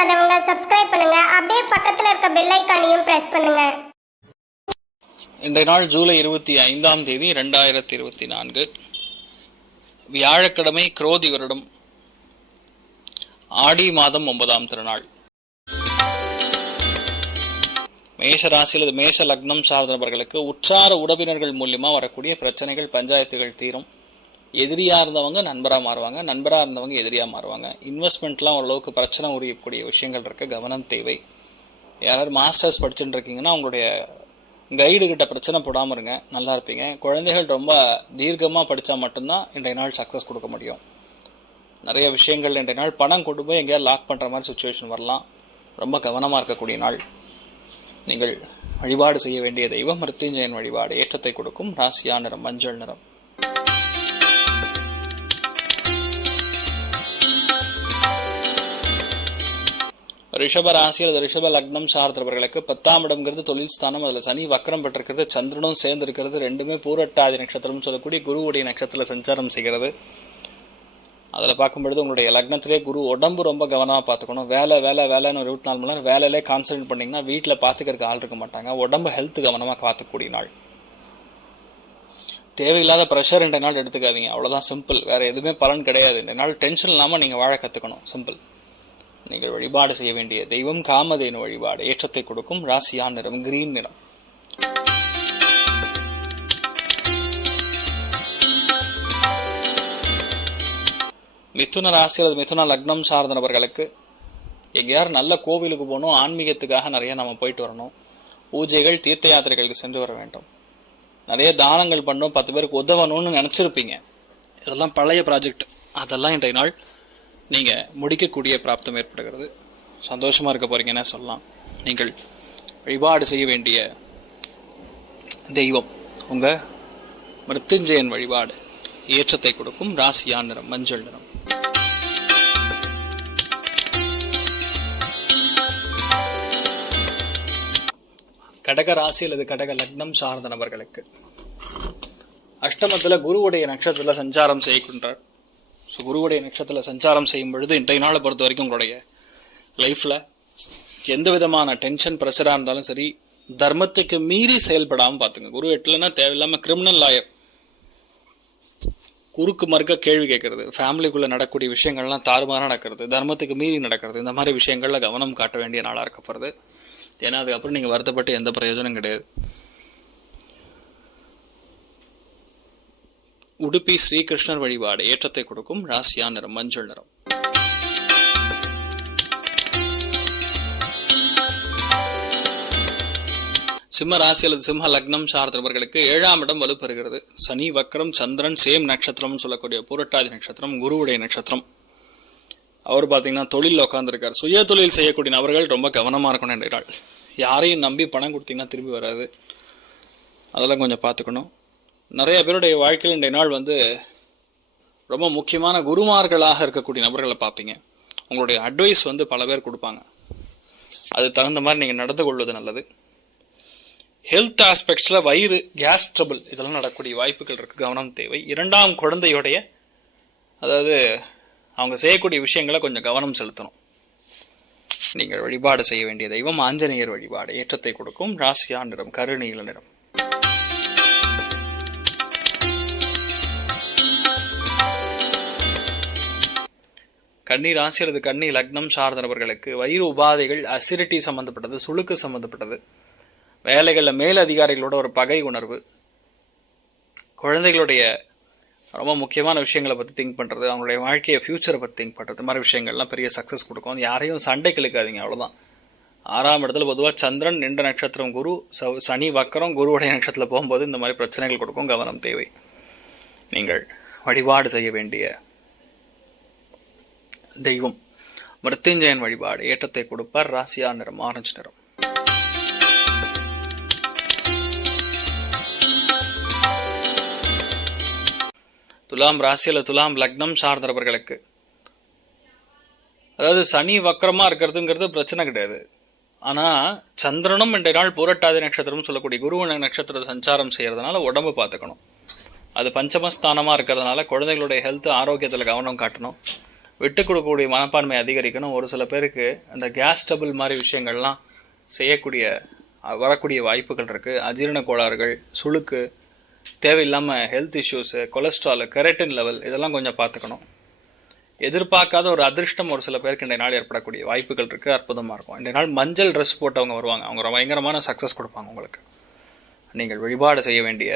பண்ணாதவங்க சப்ஸ்கிரைப் பண்ணுங்க. அப்படியே பக்கத்துல இருக்க பெல் ஐகானையும் பிரஸ் பண்ணுங்க. இன்றைய நாள் ஜூலை 25ஆம் தேதி 2024 வியாழக்கிழமை, குரோதி வருடம், ஆடி மாதம் 9ஆம் திருநாள். மேஷ ராசியில் மேஷ லக்னம் சார்ந்த நபர்களுக்கு உற்றார உறவினர்கள் மூலியமா வரக்கூடிய பிரச்சனைகள், பஞ்சாயத்துகள் தீரும். எதிரியா இருந்தவங்க நண்பரா மாறுவாங்க, நண்பரா இருந்தவங்க எதிரியா மாறுவாங்க. இன்வெஸ்ட்மெண்ட்லாம் ஓரளவுக்கு பிரச்சனை உரியக்கூடிய விஷயங்கள் இருக்கு, கவனம் தேவை. யாராவது மாஸ்டர்ஸ் படிச்சுட்டு இருக்கீங்கன்னா உங்களுடைய கைடு கிட்ட பிரச்சனை போடாமல் இருங்க, நல்லா இருப்பீங்க. குழந்தைகள் ரொம்ப தீர்க்கமாக படித்தா மட்டும்தான் இன்றைய நாள் சக்ஸஸ் கொடுக்க முடியும். நிறைய விஷயங்கள் இன்றைய நாள் பணம் கொண்டு போய் எங்கேயாவது லாக் பண்ணுற மாதிரி சுச்சுவேஷன் வரலாம். ரொம்ப கவனமாக இருக்கக்கூடிய நாள். நீங்கள் வழிபாடு செய்ய வேண்டிய தெய்வம் மிருத்யுஞ்சயன் வழிபாடு. ஏற்றத்தை கொடுக்கும். ராசியா நிறம் மஞ்சள் நிறம். ரிஷப ராசி அல்லது ரிஷப லக்னம் சார்ந்தவர்களுக்கு 10ஆம் இடம்ங்கிறது தொழில் ஸ்தானம். அதில் சனி வக்கரம் பெற்றிருக்கிறது, சந்திரனும் சேர்ந்து இருக்கிறது. ரெண்டுமே பூரட்டாதி நட்சத்திரம் சொல்லக்கூடிய குருவுடைய நட்சத்திரத்தில் சஞ்சாரம் செய்கிறது. அதில் பார்க்கும்பொழுது உங்களுடைய லக்னத்திலே குரு. உடம்பு ரொம்ப கவனமாக பார்த்துக்கணும். வேலைன்னு 24 மணி நேரம் வேலையிலே கான்சன்ட்ரேட் பண்ணிங்கன்னா வீட்டில் பார்த்துக்கிறதுக்கு ஆள் இருக்க மாட்டாங்க. உடம்பு ஹெல்த் கவனமாக பார்த்துக்கூடிய நாள். தேவையில்லாத ப்ரெஷர் இன்றைய நாள் எடுத்துக்காதீங்க, அவ்வளோதான், சிம்பிள். வேறு எதுவுமே பலன் கிடையாது. இன்றைய நாள் டென்ஷன் இல்லாமல் நீங்கள் வாழ கற்றுக்கணும், சிம்பிள். நீங்கள் வழிபாடு செய்ய வேண்டிய தெய்வம் காமதேனு வழிபாடு. ஏற்றத்தை கொடுக்கும். ராசியா நிறம் கிரீன் நிறம். மிதுன ராசி அல்லது மிதுன லக்னம் சார்ந்த நபர்களுக்கு எங்கேயாரும் நல்ல கோவிலுக்கு போகணும், ஆன்மீகத்துக்காக நிறைய நம்ம போயிட்டு வரணும். பூஜைகள், தீர்த்த யாத்திரைகளுக்கு சென்று வர வேண்டும். நிறைய தானங்கள் பண்ணணும், 10 பேருக்கு உதவணும்னு நினச்சிருப்பீங்க. இதெல்லாம் பழைய ப்ராஜெக்ட். அதெல்லாம் இன்றைய நாள் நீங்கள் முடிக்கக்கூடிய பிராப்தம் ஏற்படுகிறது. சந்தோஷமாக இருக்க போகிறீங்கன்னு சொல்லலாம். நீங்கள் வழிபாடு செய்ய வேண்டிய தெய்வம் உங்கள் மிருத்யுஞ்சயன் வழிபாடு. ஏற்றத்தை கொடுக்கும். ராசியா நிறம் மஞ்சள் நிறம். கடக ராசி அல்லது கடக லக்னம் சார்ந்த நபர்களுக்கு அஷ்டமத்தில் குருவுடைய நட்சத்திரத்தில் சஞ்சாரம் செய்கின்றார். ஸோ குருவுடைய நட்சத்திரத்தில் சஞ்சாரம் செய்யும் பொழுது இன்றைய நாளை பொறுத்த வரைக்கும் உங்களுடைய லைஃப்பில் எந்த விதமான டென்ஷன், ப்ரெஷராக இருந்தாலும் சரி, தர்மத்துக்கு மீறி செயல்படாமல் பார்த்துங்க. குரு எட்டுலன்னா தேவையில்லாமல் கிரிமினல் லாயர், குறுக்கு மறுக்க கேள்வி கேட்கறது, ஃபேமிலிக்குள்ளே நடக்கக்கூடிய விஷயங்கள்லாம் தாறுமாறாக நடக்கிறது, தர்மத்துக்கு மீறி நடக்கிறது, இந்த மாதிரி விஷயங்களில் கவனம் காட்ட வேண்டிய நாளாக இருக்கப்படுறது. ஏன்னா அதுக்கப்புறம் நீங்கள் வருத்தப்பட்டு எந்த பிரயோஜனம் கிடையாது. உடுப்பி ஸ்ரீகிருஷ்ணர் வழிபாடு. ஏற்றத்தை கொடுக்கும். ராசியா நிறம் மஞ்சள் நிறம். சிம்ம ராசி அல்லது சிம்ம லக்னம் சார்ந்தவர்களுக்கு 7ஆம் இடம் வலுப்பெறுகிறது. சனி வக்கரம், சந்திரன் சேம் நட்சத்திரம்னு சொல்லக்கூடிய பூரட்டாதி நட்சத்திரம், குருவுடைய நட்சத்திரம். அவர் பார்த்தீங்கன்னா தொழிலில் உட்காந்துருக்கார். சுய தொழில் செய்யக்கூடிய நபர்கள் ரொம்ப கவனமாக இருக்கணும் என்ற நாள். யாரையும் நம்பி பணம் கொடுத்தீங்கன்னா திரும்பி வராது, அதெல்லாம் கொஞ்சம் பார்த்துக்கணும். நிறைய பேருடைய வாழ்க்கையில் இன்றைய நாள் ரொம்ப முக்கியமான குருமார்களாக இருக்கக்கூடிய நபர்களை பார்ப்பீங்க. உங்களுடைய அட்வைஸ் பல பேர் கொடுப்பாங்க. அது தகுந்த மாதிரி நீங்கள் நடந்து கொள்வது நல்லது. ஹெல்த் ஆஸ்பெக்ட்ஸில் வயிறு, கேஸ் ட்ரபிள் இதெல்லாம் நடக்கக்கூடிய வாய்ப்புகள் இருக்குது, கவனம் தேவை. 2ஆம் குழந்தையுடைய, அதாவது அவங்க செய்யக்கூடிய விஷயங்களை கொஞ்சம் கவனம் செலுத்தணும். நீங்கள் வழிபாடு செய்ய வேண்டிய தெய்வம் ஆஞ்சநேயர் வழிபாடு. ஏற்றத்தை கொடுக்கும். ராசியா நிறம் கருநீல நிறம். கன்னி ராசி அல்லது கன்னி லக்னம் சார்ந்த நபர்களுக்கு வயிறு உபாதைகள், அசிடிட்டி சம்மந்தப்பட்டது, சுளுக்கு சம்மந்தப்பட்டது, வேலைகளில் மேல் அதிகாரிகளோட ஒரு பகை உணர்வு, குழந்தைகளுடைய ரொம்ப முக்கியமான விஷயங்களை பற்றி திங்க் பண்ணுறது, அவங்களுடைய வாழ்க்கையை ஃப்யூச்சரை பற்றி திங்க் பண்ணுறது, மாதிரி விஷயங்கள்லாம் பெரிய சக்ஸஸ் கொடுக்கும். யாரையும் சண்டைக்கு இழுக்காதீங்க, அவ்வளோதான். 6ஆம் இடத்துல பொதுவாக சந்திரன் நின்ற நட்சத்திரம் குரு, சனி வக்கரம் குருவுடைய நட்சத்திரத்தில் போகும்போது இந்த மாதிரி பிரச்சனைகள் கொடுக்கும், கவனம் தேவை. நீங்கள் வழிபாடு செய்ய வேண்டிய தெய்வம் மிருத்யுஞ்சயன் வழிபாடு. ஏற்றத்தை கொடுப்பார். ராசியா நிறம் ஆரஞ்சு நிறம். துலாம் ராசி அல்லது துலாம் லக்னம் சார்ந்தவர்களுக்கு, அதாவது சனி வக்கரமா இருக்கிறதுங்கிறது பிரச்சனை கிடையாது. ஆனா சந்திரனும் இன்றைய நாள் பூரட்டாதி நட்சத்திரம் சொல்லக்கூடிய குரு நட்சத்திர சஞ்சாரம் செய்யறதுனால உடம்பு பார்த்துக்கணும். அது பஞ்சமஸ்தானமா இருக்கிறதுனால குழந்தைகளுடைய ஹெல்த், ஆரோக்கியத்தில் கவனம் காட்டணும். விட்டு கொடுக்கக்கூடிய மனப்பான்மை அதிகரிக்கணும். ஒரு சில பேருக்கு அந்த கேஸ் டபுள் மாதிரி விஷயங்கள்லாம் வரக்கூடிய வாய்ப்புகள் இருக்குது. அஜீரண கோளாறுகள், சுளுக்கு, தேவையில்லாமல் health issues, cholesterol, keratin level இதெல்லாம் கொஞ்சம் பார்த்துக்கணும். எதிர்பார்க்காத ஒரு அதிர்ஷ்டம் ஒரு சில பேருக்கு இன்றைய நாள் ஏற்படக்கூடிய வாய்ப்புகள் இருக்குது. அற்புதமாக இருக்கும். இன்றைய நாள் மஞ்சள் ட்ரெஸ் போட்டவங்க வருவாங்க. அவங்க பயங்கரமான சக்ஸஸ் கொடுப்பாங்க உங்களுக்கு. நீங்கள் வழிபாடு செய்ய வேண்டிய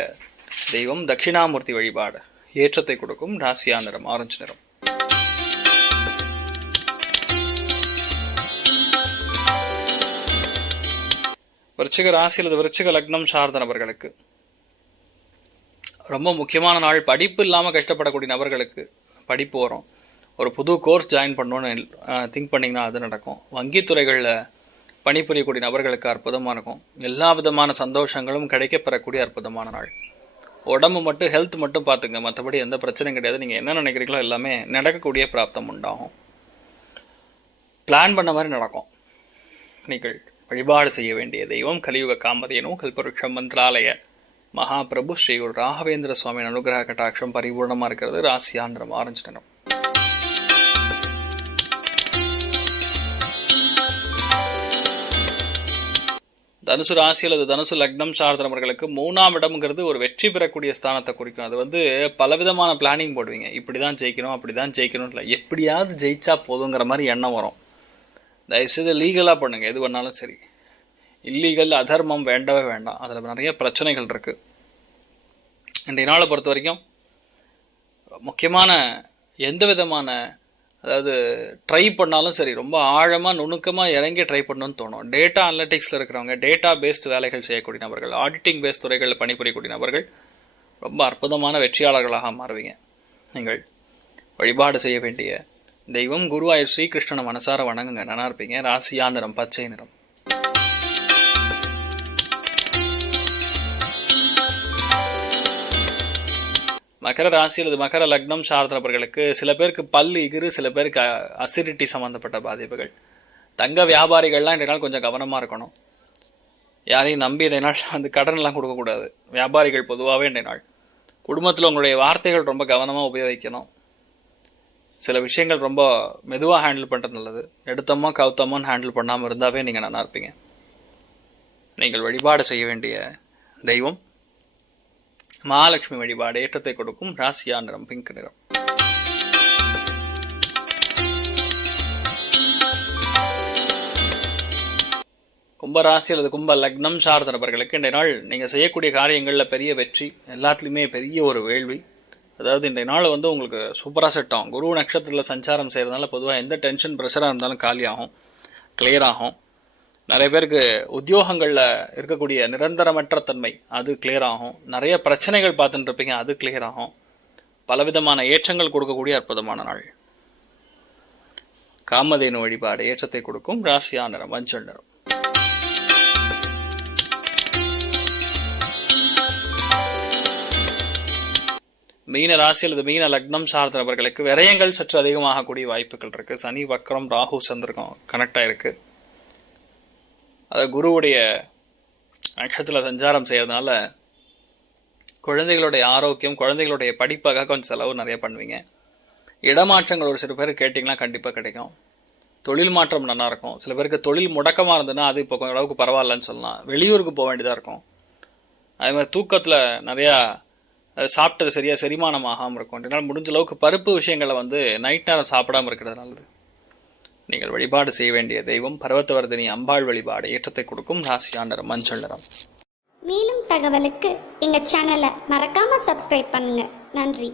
தெய்வம் தட்சிணாமூர்த்தி வழிபாடு. ஏற்றத்தை கொடுக்கும். ராசியா நிறம் ஆரஞ்சு நிறம். விருச்சிக ராசி அல்லது விருச்சிக லக்னம் சார்ந்த நபர்களுக்கு ரொம்ப முக்கியமான நாள். படிப்பு இல்லாமல் கஷ்டப்படக்கூடிய நபர்களுக்கு படிப்பு வரும். ஒரு புது கோர்ஸ் ஜாயின் பண்ணணுன்னு திங்க் பண்ணிங்கன்னா அது நடக்கும். வங்கித்துறைகளில் பணிபுரியக்கூடிய நபர்களுக்கு அற்புதமாக இருக்கும். எல்லா விதமான சந்தோஷங்களும் கிடைக்கப்பெறக்கூடிய அற்புதமான நாள். உடம்பு மட்டும் ஹெல்த் மட்டும் பார்த்துங்க, மற்றபடி எந்த பிரச்சனையும் கிடையாது. நீங்கள் என்ன நினைக்கிறீங்களோ எல்லாமே நடக்கக்கூடிய பிராப்தம் உண்டாகும். பிளான் பண்ண மாதிரி நடக்கும். நீங்கள் வழிபாடு செய்ய வேண்டிய தெய்வம் கலியுக காமதேனு கல்பருஷம் மந்திராலய மகாபிரபு ஸ்ரீ குரு ராகவேந்திர சுவாமியின் அனுகிரக கட்டாட்சம் பரிபூர்ணமாக இருக்கிறது. ராசியா நிறம் ஆரஞ்சு நிறம். தனுசு ராசி அல்லது தனுசு லக்னம் சார்ந்த நபர்களுக்கு 3ஆம் இடம்ங்கிறது ஒரு வெற்றி பெறக்கூடிய ஸ்தானத்தை குறிக்கும். அது பலவிதமான பிளானிங் போடுவீங்க. இப்படி தான் ஜெயிக்கணும், அப்படி தான் ஜெயிக்கணும் இல்லை, எப்படியாவது ஜெயிச்சா போதுங்கிற மாதிரி எண்ணம் வரும். தயவுசெய்து லீகலாக பண்ணுங்கள், எது பண்ணாலும் சரி. இல்லீகல் அதர்மம் வேண்டவே வேண்டாம். அதில் நிறைய பிரச்சனைகள் இருக்குது. இன்றைய நாளை பொறுத்த வரைக்கும் முக்கியமான எந்த விதமான ட்ரை பண்ணாலும் சரி, ரொம்ப ஆழமாக நுணுக்கமாக இறங்கி ட்ரை பண்ணணும்னு தோணும். டேட்டா அனலிட்டிக்ஸில் இருக்கிறவங்க, டேட்டா பேஸ்டு வேலைகள் செய்யக்கூடிய நபர்கள், ஆடிட்டிங் பேஸ்ட் துறைகளில் பணிபுரியக்கூடிய நபர்கள் ரொம்ப அற்புதமான வெற்றியாளர்களாக மாறுவீங்க. நீங்கள் வழிபாடு செய்ய வேண்டிய தெய்வம் குருவாயூர் ஸ்ரீகிருஷ்ணனை மனசார வணங்குங்க. நல்லா இருப்பீங்க. ராசியா நிறம் பச்சை நிறம். மகர ராசி அல்லது மகர லக்னம் சார்ந்த நபர்களுக்கு சில பேருக்கு பல் இகிறு, சில பேருக்கு அசிடிட்டி சம்மந்தப்பட்ட பாதிப்புகள். தங்க வியாபாரிகள்லாம் இன்றைய நாள் கொஞ்சம் கவனமாக இருக்கணும். யாரையும் நம்பி இன்றைய நாள் கடன்லாம் கொடுக்கக்கூடாது. வியாபாரிகள் பொதுவாகவே இன்றைய நாள் குடும்பத்தில் உங்களுடைய வார்த்தைகள் ரொம்ப கவனமாக உபயோகிக்கணும். சில விஷயங்கள் ரொம்ப மெதுவாக ஹேண்டில் பண்ணுறது நல்லது. எடுத்தோமோ கவுத்தமோன்னு ஹேண்டில் பண்ணாமல் இருந்தாவே நீங்கள் நல்லா இருப்பீங்க. நீங்கள் வழிபாடு செய்ய வேண்டிய தெய்வம் மகாலட்சுமி வழிபாடு. ஏற்றத்தை கொடுக்கும். ராசியா நிறம் பிங்க் நிறம். கும்பராசி அல்லது கும்ப லக்னம் சார்ந்த நபர்களுக்கு இன்றைய நாள் நீங்கள் செய்யக்கூடிய காரியங்களில் பெரிய வெற்றி, எல்லாத்துலேயுமே பெரிய ஒரு வேள்வி. இன்றைய நாள் உங்களுக்கு சூப்பராக செட் ஆகும். குரு நட்சத்திரத்தில் சஞ்சாரம் செய்கிறதுனால பொதுவாக எந்த டென்ஷன் ப்ரெஷராக இருந்தாலும் காலியாகும், கிளியர் ஆகும். நிறைய பேருக்கு உத்தியோகங்களில் இருக்கக்கூடிய நிரந்தரமற்ற தன்மை அது கிளியர் ஆகும். நிறைய பிரச்சனைகள் பார்த்துட்டு இருப்பீங்க, அது கிளியர் ஆகும். பலவிதமான ஏற்றங்கள் கொடுக்கக்கூடிய அற்புதமான நாள். காமதேனு வழிபாடு. ஏற்றத்தை கொடுக்கும். ராசியா நிறம் மஞ்சள் நிறம். மீன ராசி அல்லது மீன லக்னம் சார்ந்த நபர்களுக்கு விரயங்கள் சற்று அதிகமாகக்கூடிய வாய்ப்புகள் இருக்குது. சனி வக்ரம் ராகு சந்திரகம் கனெக்ட் ஆகிருக்கு. குருவுடைய நட்சத்திரத்தில் சஞ்சாரம் செய்கிறதுனால குழந்தைகளுடைய ஆரோக்கியம், குழந்தைகளுடைய படிப்பாக கொஞ்சம் செலவு நிறைய பண்ணுவீங்க. இடமாற்றங்கள் ஒரு சில பேர் கேட்டிங்கன்னா கண்டிப்பாக கிடைக்கும். தொழில் மாற்றம் நல்லாயிருக்கும். சில பேருக்கு தொழில் முடக்கமாக இருந்ததுன்னா அது இப்போ கொஞ்சம் அளவுக்கு பரவாயில்லன்னு சொல்லலாம். வெளியூருக்கு போக வேண்டியதாக இருக்கும். அதே மாதிரி தூக்கத்தில் நிறையா சாப்பிட்டது சரியாக செரிமானம் ஆகாமல் இருக்கும். இதனால் முடிஞ்ச அளவுக்கு பருப்பு விஷயங்களை நைட் நேரம் சாப்பிடாமல் இருக்கிறது நல்லது. நீங்கள் வழிபாடு செய்ய வேண்டிய தெய்வம் பர்வதவர்தினி அம்பாள் வழிபாடு. ஏற்றத்தை கொடுக்கும். ராசியா நிறம் மஞ்சள் நிறம். மேலும் தகவலுக்கு எங்கள் சேனலை மறக்காமல் சப்ஸ்கிரைப் பண்ணுங்கள். நன்றி.